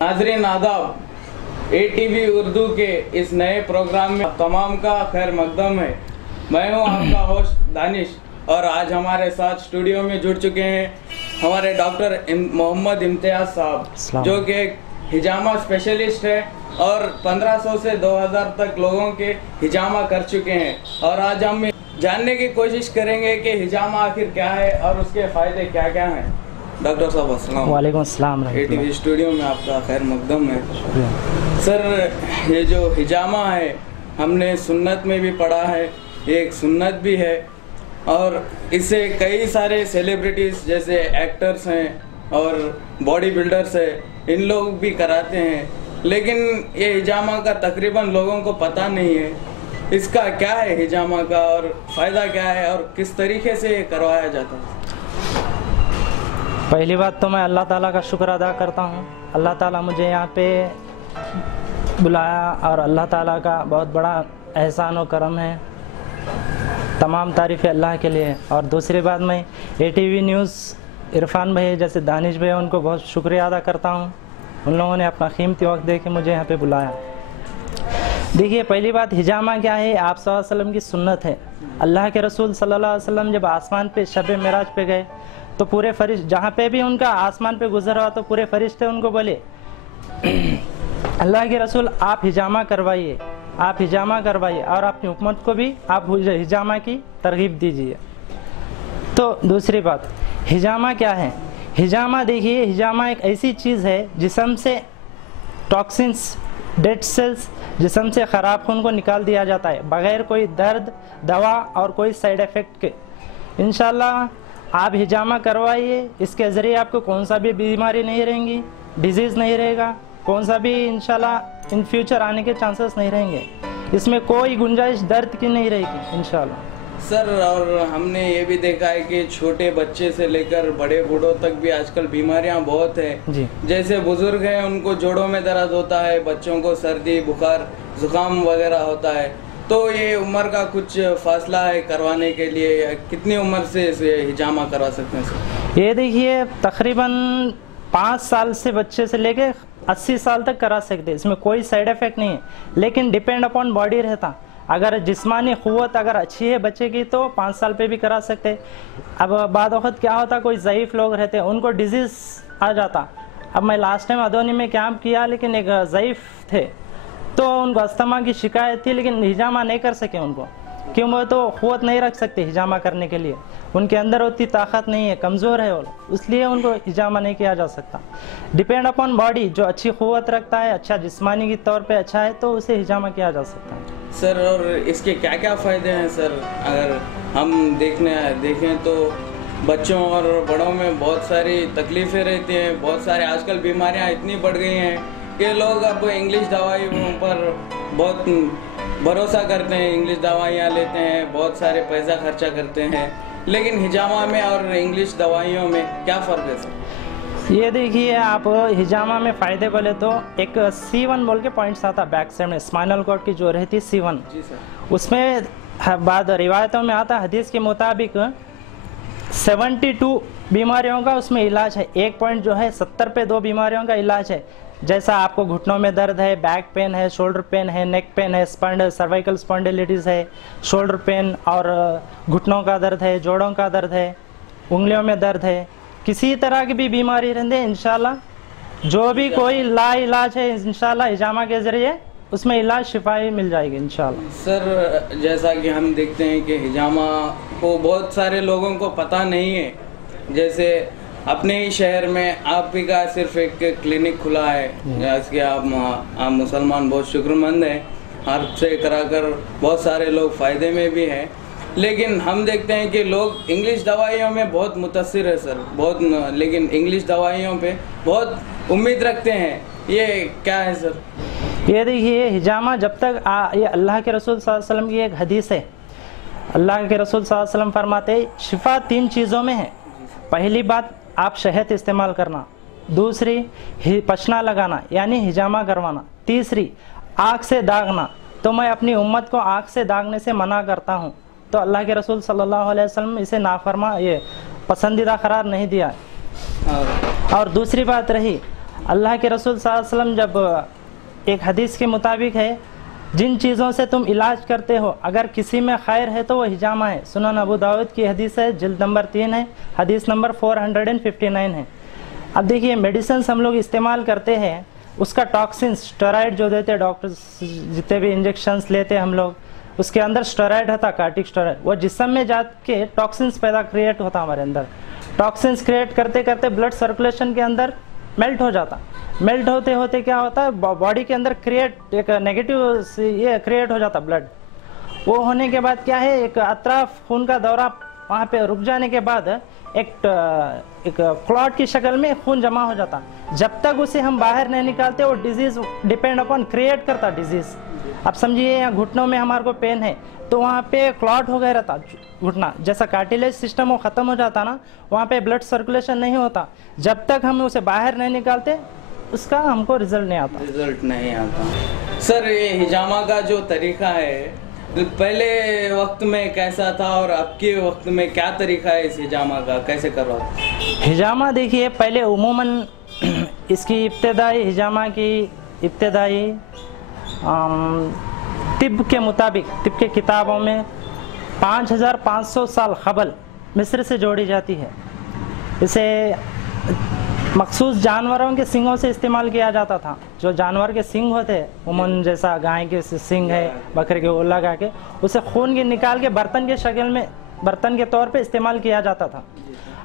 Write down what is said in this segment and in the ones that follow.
नाजरीन आदाब, ATV उर्दू के इस नए प्रोग्राम में तमाम का खैर मकदम है। मैं हूं आपका होस्ट दानिश और आज हमारे साथ स्टूडियो में जुड़ चुके हैं हमारे डॉक्टर मोहम्मद इम्तियाज साहब, जो कि एक हिजामा स्पेशलिस्ट है और 1500 से 2000 तक लोगों के हिजामा कर चुके हैं। और आज हम जानने की कोशिश करेंगे कि हिजामा आखिर क्या है और उसके फ़ायदे क्या क्या हैं। डॉक्टर साहब अस्सलाम वालेकुम अस्सलाम। ATV स्टूडियो में आपका खैर मकदम है। सर, ये जो हिजामा है हमने सुन्नत में भी पढ़ा है, ये एक सुन्नत भी है और इससे कई सारे सेलिब्रिटीज़ जैसे एक्टर्स हैं और बॉडी बिल्डर्स है, इन लोग भी कराते हैं, लेकिन ये हिजामा का तकरीबन लोगों को पता नहीं है। इसका क्या है हिजामा का और फ़ायदा क्या है और किस तरीके से ये करवाया जाता है? पहली बात तो मैं अल्लाह ताला का शुक्र अदा करता हूँ। अल्लाह ताला मुझे यहाँ पे बुलाया और अल्लाह ताला का बहुत बड़ा एहसान और करम है। तमाम तारीफ़ें अल्लाह के लिए। और दूसरी बात, मैं ATV न्यूज़ इरफान भाई जैसे दानिश भाई, उनको बहुत शुक्रिया अदा करता हूँ। उन लोगों ने अपना कीमती वक्त दे के मुझे यहाँ पे बुलाया। देखिए, पहली बात, हिजामा क्या है? आप सल्लल्लाहु अलैहि वसल्लम की सुन्नत है। अल्लाह के रसूल सल्लल्लाहु अलैहि वसल्लम जब आसमान पे शब मेराज पे गए तो पूरे फरिश्ते, जहाँ पे भी उनका आसमान पे गुजर हुआ तो पूरे फरिश्ते उनको बोले अल्लाह के रसूल आप हिजामा करवाइए, आप हिजामा करवाइए और अपनी हुकूमत को भी आप हिजामा की तरगीब दीजिए। तो दूसरी बात, हिजामा क्या है? हिजामा देखिए, हिजामा एक ऐसी चीज़ है जिस्म से टॉक्सिन्स, डेड सेल्स, जिस्म से ख़राब खून को निकाल दिया जाता है बग़ैर कोई दर्द, दवा और कोई साइड इफ़ेक्ट के। इंशाल्लाह आप हिजामा करवाइए, इसके ज़रिए आपको कौन सा भी बीमारी नहीं रहेंगी, डिजीज़ नहीं रहेगा, कौन सा भी इंशाल्लाह इन फ्यूचर आने के चांसेस नहीं रहेंगे। इसमें कोई गुंजाइश दर्द की नहीं रहेगी इंशाल्लाह। सर, और हमने ये भी देखा है कि छोटे बच्चे से लेकर बड़े बूढ़ों तक भी आजकल बीमारियां बहुत है जी। जैसे बुजुर्ग हैं उनको जोड़ों में दर्द होता है, बच्चों को सर्दी बुखार जुकाम वगैरह होता है, तो ये उम्र का कुछ फासला है करवाने के लिए? कितनी उम्र से इसे हिजामा करवा सकते हैं सर? ये देखिए, तकरीबन 5 साल से बच्चे से लेके 80 साल तक करा सकते हैं। इसमें कोई साइड इफ़ेक्ट नहीं है, लेकिन डिपेंड अपॉन बॉडी रहता। अगर जिस्मानी क़ुव्वत अगर अच्छी है बच्चे की तो 5 साल पे भी करा सकते हैं। अब बाद वक़्त क्या होता, कोई ज़ईफ़ लोग रहते हैं उनको डिजीज़ आ जाता। अब मैं लास्ट टाइम अदोनी में कैंप किया, लेकिन एक ज़ईफ़ थे तो उनको अस्थमा की शिकायत थी, लेकिन हिजामा नहीं कर सके उनको, क्यों? वो तो क़ुव्वत नहीं रख सकते हिजामा करने के लिए, उनके अंदर उतनी ताकत नहीं है, कमज़ोर है वो, इसलिए उनको हिजामा नहीं किया जा सकता। डिपेंड अपॉन बॉडी, जो अच्छी क़ुव्वत रखता है, अच्छा जिस्मानी के तौर पे अच्छा है, तो उसे हिजामा किया जा सकता है। सर, और इसके क्या क्या फ़ायदे हैं सर? अगर हम देखें तो बच्चों और बड़ों में बहुत सारी तकलीफ़ें रहती हैं, बहुत सारे आजकल बीमारियां इतनी बढ़ गई हैं कि लोग अब इंग्लिश दवाइयों पर बहुत भरोसा करते हैं, इंग्लिश दवाइयाँ लेते हैं, बहुत सारे पैसा खर्चा करते हैं, लेकिन हिजामा में और इंग्लिश दवाइयों में क्या फ़र्क है सर? ये देखिए, आप हिजामा में फ़ायदे बोले तो एक C1 बोल के पॉइंट्स आता बैक साइड में, स्पाइनल कॉर्ड की जो रहती C1, जी सर, उसमें बाद रिवायतों में आता, हदीस के मुताबिक 72 बीमारियों का उसमें इलाज है। एक पॉइंट जो है 70 पे 2 बीमारियों का इलाज है। जैसा आपको घुटनों में दर्द है, बैक पेन है, शोल्डर पेन है, नेक पेन है, सर्वाइकल स्पॉन्डिलिटिस है, शोल्डर पेन और घुटनों का दर्द है, जोड़ों का दर्द है, उंगलियों में दर्द है, किसी तरह की भी बीमारी रहते इंशाल्लाह जो भी कोई ला इलाज है इंशाल्लाह हिजामा के ज़रिए उसमें इलाज शिफाई मिल जाएगी इंशाल्लाह। सर, जैसा कि हम देखते हैं कि हिजामा को बहुत सारे लोगों को पता नहीं है। जैसे अपने ही शहर में आप ही का सिर्फ एक क्लिनिक खुला है, जिसके आप मुसलमान बहुत शुक्रमंद हैं, आपसे कराकर बहुत सारे लोग फ़ायदे में भी हैं, लेकिन हम देखते हैं कि लोग इंग्लिश दवाइयों में बहुत मुतासिर है सर, बहुत, लेकिन इंग्लिश दवाइयों पे बहुत उम्मीद रखते हैं। ये क्या है सर? ये देखिए, हिजामा जब तक ये अल्लाह के रसूल सल्लल्लाहु अलैहि वसल्लम की एक हदीस है। अल्लाह के रसूल सल्लल्लाहु अलैहि वसल्लम फरमाते हैं शिफा 3 चीज़ों में है। पहली बात, आप शहद इस्तेमाल करना, दूसरी पचना लगाना यानी हिजामा करवाना, तीसरी आँख से दागना। तो मैं अपनी उम्मत को आँख से दागने से मना करता हूँ, तो अल्लाह के रसूल सल्लल्लाहु अलैहि वसल्लम इसे नाफरमा, ये पसंदीदा करार नहीं दिया। और दूसरी बात रही, अल्लाह के रसूल सल्लल्लाहु अलैहि वसल्लम जब एक हदीस के मुताबिक है, जिन चीज़ों से तुम इलाज करते हो अगर किसी में खैर है तो वो हिजामा है। सुनन अबू दाऊद की हदीस है, जिल्द नंबर 3 है, हदीस नंबर 459 है। अब देखिए मेडिसिन हम लोग इस्तेमाल करते हैं, उसका टॉक्सिन्स स्टेरॉइड जो देते हैं डॉक्टर्स, जितने भी इंजेक्शंस लेते हैं हम लोग, उसके अंदर स्टेरॉइड होता, कार्टिक स्टेरॉइड, वो जिस्म में जाके टॉक्सिन्स पैदा क्रिएट होता हमारे अंदर। टॉक्सिन्स क्रिएट करते करते ब्लड सर्कुलेशन के अंदर मेल्ट हो जाता। मेल्ट होते होते क्या होता है, बॉडी के अंदर क्रिएट एक नेगेटिव ये क्रिएट हो जाता ब्लड। वो होने के बाद क्या है, एक अतराफ खून का दौरा वहाँ पे रुक जाने के बाद एक क्लॉट की शक्ल में खून जमा हो जाता। जब तक उसे हम बाहर नहीं निकालते वो डिजीज डिपेंड अपॉन क्रिएट करता डिजीज। अब समझिए यहाँ घुटनों में हमारे को पेन है तो वहाँ पे क्लॉट हो गया रहता घुटना, जैसा कार्टिलेज सिस्टम वो ख़त्म हो जाता ना, वहाँ पे ब्लड सर्कुलेशन नहीं होता। जब तक हम उसे बाहर नहीं निकालते उसका हमको रिजल्ट नहीं आता। रिजल्ट नहीं आता। सर ये हिजामा का जो तरीका है पहले वक्त में कैसा था और अब के वक्त में क्या तरीका है इस हिजामा का, कैसे करवा? हिजामा देखिए पहले उमूमन इसकी इब्तदाई हिजामा की इब्तदाई तिब के मुताबिक, तिब के किताबों में 5500 साल क़बल मिस्र से जोड़ी जाती है। इसे मखसूस जानवरों के सींगों से इस्तेमाल किया जाता था। जो जानवर के सींग होते हैं उमन, जैसा गाय के सींग है, बकरे के, वो लगा के उसे खून के निकाल के बर्तन के शक्ल में, बर्तन के तौर पे इस्तेमाल किया जाता था।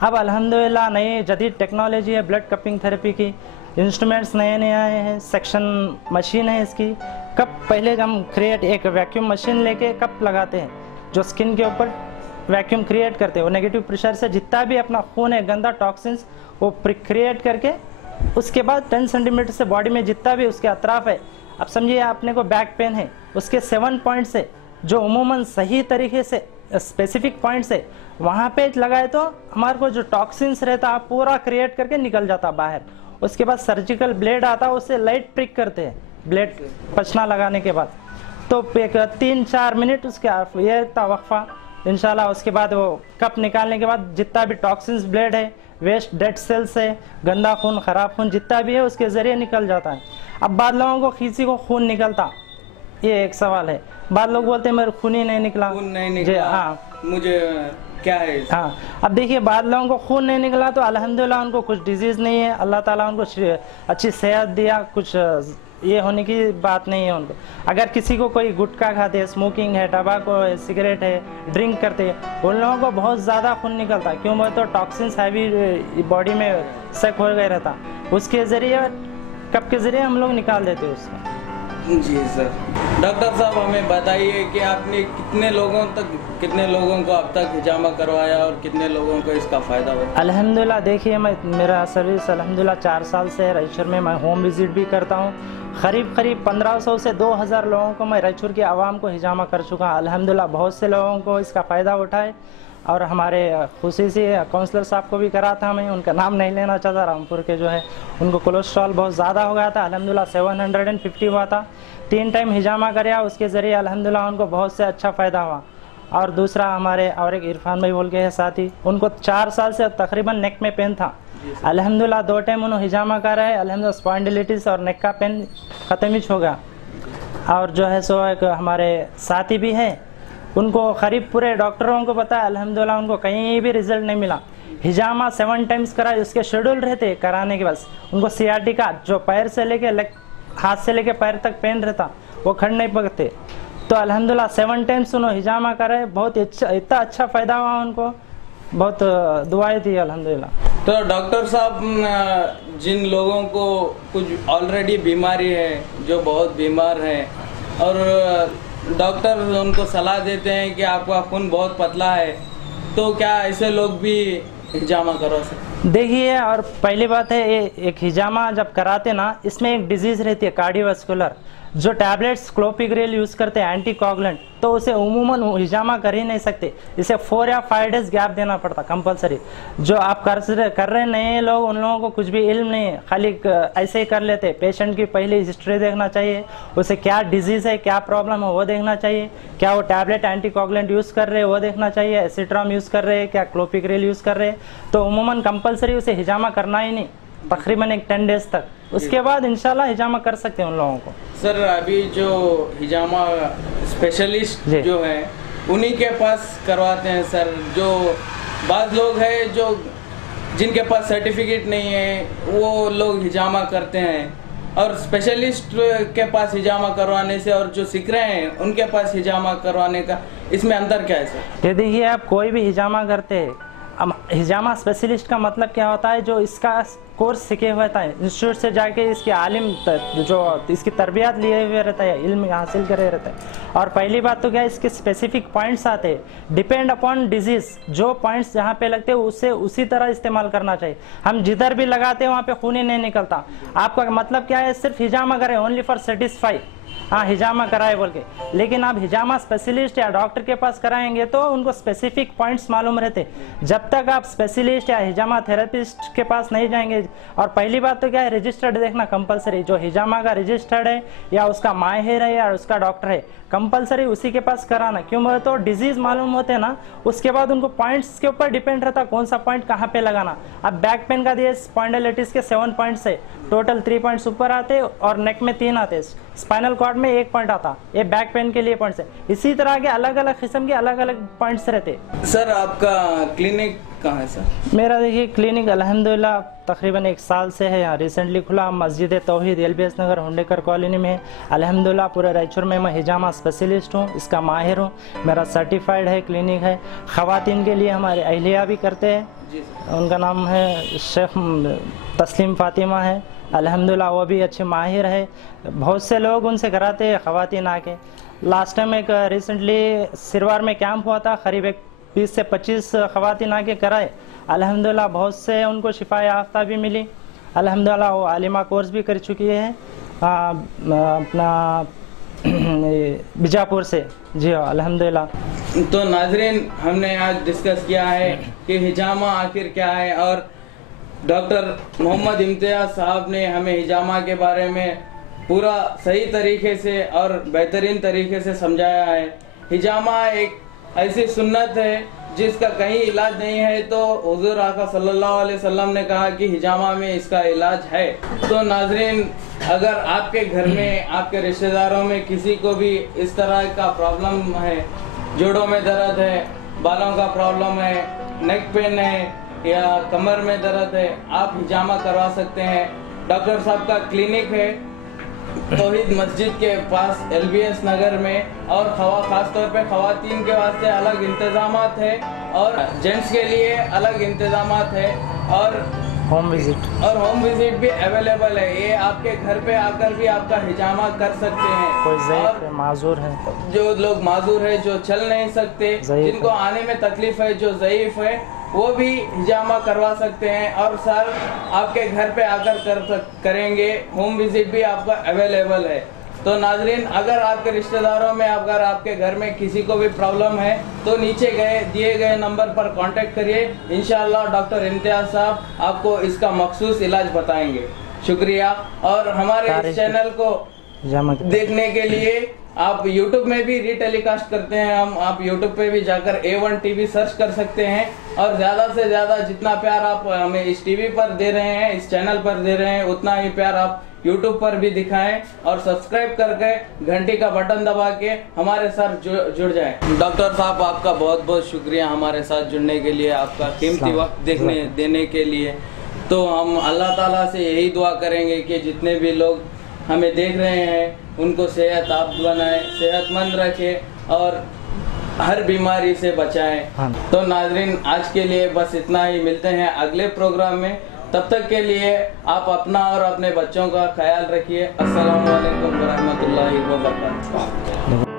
अब अल्हम्दुलिल्लाह नई जदीद टेक्नोलॉजी है, ब्लड कपिंग थेरेपी की इंस्ट्रूमेंट्स नए नए आए हैं, सेक्शन मशीन है इसकी। कप पहले हम क्रिएट एक वैक्यूम मशीन लेके कप लगाते हैं जो स्किन के ऊपर वैक्यूम क्रिएट करते हैं। वो नेगेटिव प्रेशर से जितना भी अपना खून है, गंदा टॉक्सिन्स, वो क्रिएट करके उसके बाद 10 सेंटीमीटर से बॉडी में जितना भी उसके अतराफ है, अब समझिए आपने को बैक पेन है, उसके 7 पॉइंट से जो उमूमन सही तरीके से स्पेसिफिक पॉइंट से वहाँ पे लगाए तो हमारे को जो टॉक्सिन्स रहता पूरा क्रिएट करके निकल जाता बाहर। उसके बाद सर्जिकल ब्लेड आता, उससे लाइट प्रिक करते हैं ब्लेड पचना लगाने के बाद, तो एक 3-4 मिनट उसके ये था वक्फा इंशाल्लाह। उसके बाद वो कप निकालने के बाद जितना भी टॉक्सिन्स ब्लेड है, वेस्ट डेड सेल्स है, गंदा खून, ख़राब खून जितना भी है उसके ज़रिए निकल जाता है। अब बाद लोगों को किसी को खून निकलता, ये एक सवाल है। बाद लोग बोलते हैं मेरे खून ही नहीं निकला, खून नहीं निकला, हाँ मुझे क्या है। हाँ, अब देखिए बाद लोगों को खून नहीं निकला तो अल्हम्दुलिल्लाह उनको कुछ डिजीज़ नहीं है, अल्लाह ताला उनको अच्छी सेहत दिया, कुछ ये होने की बात नहीं है उनको। अगर किसी को कोई गुटखा खाते हैं, स्मोकिंग है, टबाको है, सिगरेट है, ड्रिंक करते हैं, उन लोगों को बहुत ज़्यादा खून निकलता है। क्यों बोले तो टॉक्सिन्स हैवी बॉडी में सेक हो गया रहता, उसके ज़रिए कप के ज़रिए हम लोग निकाल देते हैं उसको। जी सर। डॉक्टर साहब हमें बताइए कि आपने कितने लोगों को अब तक हिजामा करवाया और कितने लोगों को इसका फ़ायदा हुआ? अल्हम्दुलिल्लाह देखिए मेरा सर्विस अल्हम्दुलिल्लाह 4 साल से है रायचूर में। मैं होम विज़िट भी करता हूँ। करीब 1500 से 2000 लोगों को मैं रायचूर की आवाम को हिजामा कर चुका हूँ। अल्हम्दुलिल्लाह बहुत से लोगों को इसका फ़ायदा उठाए और हमारे खुसूसी काउंसलर साहब को भी करा था। मैं उनका नाम नहीं लेना चाहता, रामपुर के जो है उनको कोलेस्ट्रॉल बहुत ज़्यादा हो गया था। अल्हम्दुलिल्लाह 750 हुआ था, 3 टाइम हिजामा कराया, उसके ज़रिए अल्हम्दुलिल्लाह उनको बहुत से अच्छा फ़ायदा हुआ। और दूसरा हमारे और एक इरफान भाई बोल के है साथी, उनको 4 साल से तकरीबन नेक में पेन था। अल्हम्दुलिल्लाह 2 टाइम उन्होंने हिजामा करा है, अल्हम्दुलिल्लाह स्पॉन्डिलिटिस और नेक का पेन ख़त्म ही हो गया। और जो है सो एक हमारे साथी भी है, उनको करीब पूरे डॉक्टरों को पता है अल्हम्दुलिल्लाह उनको कहीं भी रिजल्ट नहीं मिला। हिजामा 7 टाइम्स करा, उसके शेड्यूल रहते कराने के बाद उनको सियाटिका जो पैर से लेके हाथ से लेके पैर तक पेन रहता, वो खड़ नहीं पकते। तो अल्हम्दुलिल्लाह 7 टाइम्स उन्होंने हिजामा करे, बहुत अच्छा, इतना अच्छा फ़ायदा हुआ उनको, बहुत दुआएं थी अल्हम्दुलिल्लाह। तो डॉक्टर साहब जिन लोगों को कुछ ऑलरेडी बीमारी है, जो बहुत बीमार हैं और डॉक्टर उनको सलाह देते हैं कि आपका खून बहुत पतला है, तो क्या ऐसे लोग भी हिजामा करा सकते? देखिए, और पहली बात है ये एक हिजामा जब कराते ना, इसमें एक डिजीज़ रहती है कार्डियोवास्कुलर, जो टैबलेट्स क्लोपिग्रेल यूज़ करते हैं एंटीकोगुलेंट, तो उसे उमूमन हिजामा कर ही नहीं सकते। इसे 4 या 5 डेज गैप देना पड़ता कंपलसरी। जो आप कर रहे नए लोग, उन लोगों को कुछ भी इल्म नहीं है, खाली ऐसे ही कर लेते। पेशेंट की पहले हिस्ट्री देखना चाहिए, उसे क्या डिजीज़ है, क्या प्रॉब्लम है वो देखना चाहिए, क्या वो टैबलेट एंटीकोगुलेंट यूज़ कर रहे हैं वो देखना चाहिए, एसिट्राम यूज़ कर रहे हैं, क्या क्लोपिग्रेल यूज़ कर रहे हैं। तो उमूमन कंपलसरी उसे हिजामा करना ही नहीं, तकरीबन एक 10 डेज तक उसके बाद इंशाल्लाह हिजामा कर सकते हैं उन लोगों को। सर अभी जो हिजामा स्पेशलिस्ट जी। जो है उन्हीं के पास करवाते हैं सर। जो बाज़ लोग हैं जो जिनके पास सर्टिफिकेट नहीं है वो लोग हिजामा करते हैं, और स्पेशलिस्ट के पास हिजामा करवाने से और जो सीख रहे हैं उनके पास हिजामा करवाने का इसमें अंतर क्या है सर? ये देखिए, आप कोई भी हिजामा करते हैं, अब हिजामा स्पेशलिस्ट का मतलब क्या होता है, जो इसका कोर्स सीखे हुए था इंस्टीट्यूट से जाके इसके आलिम जो इसकी तरबियत लिए हुए रहता है, इल्म हासिल करे रहता है। और पहली बात तो क्या है, इसके स्पेसिफिक पॉइंट्स आते हैं, डिपेंड अपॉन डिजीज, जो पॉइंट्स जहाँ पे लगते हैं उसे उसी तरह इस्तेमाल करना चाहिए। हम जिधर भी लगाते हैं वहाँ पे खून ही नहीं निकलता। आपका मतलब क्या है, सिर्फ हिजामा करें ओनली फॉर सेटिस्फाई, हाँ हिजामा कराए बोल के, लेकिन आप हिजामा स्पेशलिस्ट या डॉक्टर के पास कराएंगे तो उनको स्पेसिफिक पॉइंट्स मालूम रहते। जब तक आप स्पेशलिस्ट या हिजामा थेरेपिस्ट के पास नहीं जाएंगे, और पहली बात तो क्या है, रजिस्टर्ड देखना कंपलसरी, जो हिजामा का रजिस्टर्ड है या उसका माहिर है या उसका डॉक्टर है, कंपलसरी उसी के पास कराना। क्यों बोले तो डिजीज मालूम होते हैं ना, उसके बाद उनको पॉइंट्स के ऊपर डिपेंड रहता कौन सा पॉइंट कहाँ पे लगाना। अब बैक पेन का दिए स्पॉन्डिलाइटिस के 7 पॉइंट्स है, टोटल 3 पॉइंट्स ऊपर आते और नेक में 3 आते, स्पाइनल कॉर्ड में 1 पॉइंट आता, ये बैक पेन के लिए पॉइंट्स है। इसी तरह के अलग अलग किस्म के अलग अलग पॉइंट्स रहते। सर आपका क्लिनिक कहाँ है सर? मेरा देखिए क्लिनिक अल्हम्दुलिल्लाह तकरीबन 1 साल से है, यहाँ रिसेंटली खुला, मस्जिद तौहीद LBS नगर हुंडेकर कॉलोनी में है। अल्हम्दुलिल्लाह पूरे रायचूर में मैं हिजामा स्पेशलिस्ट हूँ, इसका माहिर हूँ, मेरा सर्टिफाइड है क्लिनिक है। ख़वातीन के लिए हमारे अहलिया भी करते हैं, उनका नाम है शेख तस्लीम फातिमा है, अल्हम्दुलिल्लाह वो भी अच्छे माहिर है। बहुत से लोग उनसे कराते हैं ख़वातीन आके। लास्ट टाइम एक रिसेंटली सिरवार में कैंप हुआ था, करीब 20 से 25 ख़वातीन आके कराए, अल्हम्दुलिल्लाह बहुत से उनको शिफा याफ्ता भी मिली। अल्हम्दुलिल्लाह वो आलिमा कोर्स भी कर चुकी है अपना बीजापुर से। जी हाँ अल्हम्दुलिल्लाह। तो नाजरीन, हमने आज डिस्कस किया है कि हिजामा आखिर क्या है, और डॉक्टर मोहम्मद इम्तियाज़ साहब ने हमें हिजामा के बारे में पूरा सही तरीके से और बेहतरीन तरीके से समझाया है। हिजामा एक ऐसी सुन्नत है जिसका कहीं इलाज नहीं है, तो हुजूर आका सल्लल्लाहु अलैहि वसल्लम ने कहा कि हिजामा में इसका इलाज है। तो नाजरीन, अगर आपके घर में आपके रिश्तेदारों में किसी को भी इस तरह का प्रॉब्लम है, जोड़ों में दर्द है, बालों का प्रॉब्लम है, नेक पेन है या कमर में दर्द है, आप हिजामा करवा सकते हैं। डॉक्टर साहब का क्लिनिक है तौहीद मस्जिद के पास LBS नगर में, और खास तौर पे खवातीन के वास्ते अलग इंतजामात है और जेंट्स के लिए अलग इंतजामात है, और होम विजिट भी अवेलेबल है। ये आपके घर पे आकर भी आपका हिजामा कर सकते हैं। कोई ज़ईफ़ है, माजूर है, जो लोग माजूर है, जो चल नहीं सकते, जिनको आने में तकलीफ है, जो ज़ईफ़ है, वो भी हिजामा करवा सकते हैं। और सर आपके घर पे आकर करेंगे, होम विजिट भी आपका अवेलेबल है। तो नाजरीन, अगर आपके रिश्तेदारों में, अगर आपके घर में किसी को भी प्रॉब्लम है तो नीचे दिए गए नंबर पर कांटेक्ट करिए। इंशाअल्लाह डॉक्टर इम्तियाज़ साहब आपको इसका मखसूस इलाज बताएंगे। शुक्रिया। और हमारे इस चैनल को देखने के लिए आप YouTube में भी रीटेलीकास्ट करते हैं हम, आप YouTube पे भी जाकर A1 TV सर्च कर सकते हैं। और ज़्यादा से ज़्यादा जितना प्यार आप हमें इस टीवी पर दे रहे हैं, इस चैनल पर दे रहे हैं, उतना ही प्यार आप YouTube पर भी दिखाएं, और सब्सक्राइब करके घंटी का बटन दबा के हमारे साथ जुड़ जाएं। डॉक्टर साहब, आपका बहुत बहुत शुक्रिया हमारे साथ जुड़ने के लिए, आपका कीमती वक्त देने के लिए। तो हम अल्लाह ताला से यही दुआ करेंगे कि जितने भी लोग हमें देख रहे हैं उनको सेहत आप बनाए, सेहतमंद रखें और हर बीमारी से बचाएं। तो नाजरीन, आज के लिए बस इतना ही, मिलते हैं अगले प्रोग्राम में। तब तक के लिए आप अपना और अपने बच्चों का ख्याल रखिए। अस्सलाम वालेकुम व रहमतुल्लाहि व बरकातहू।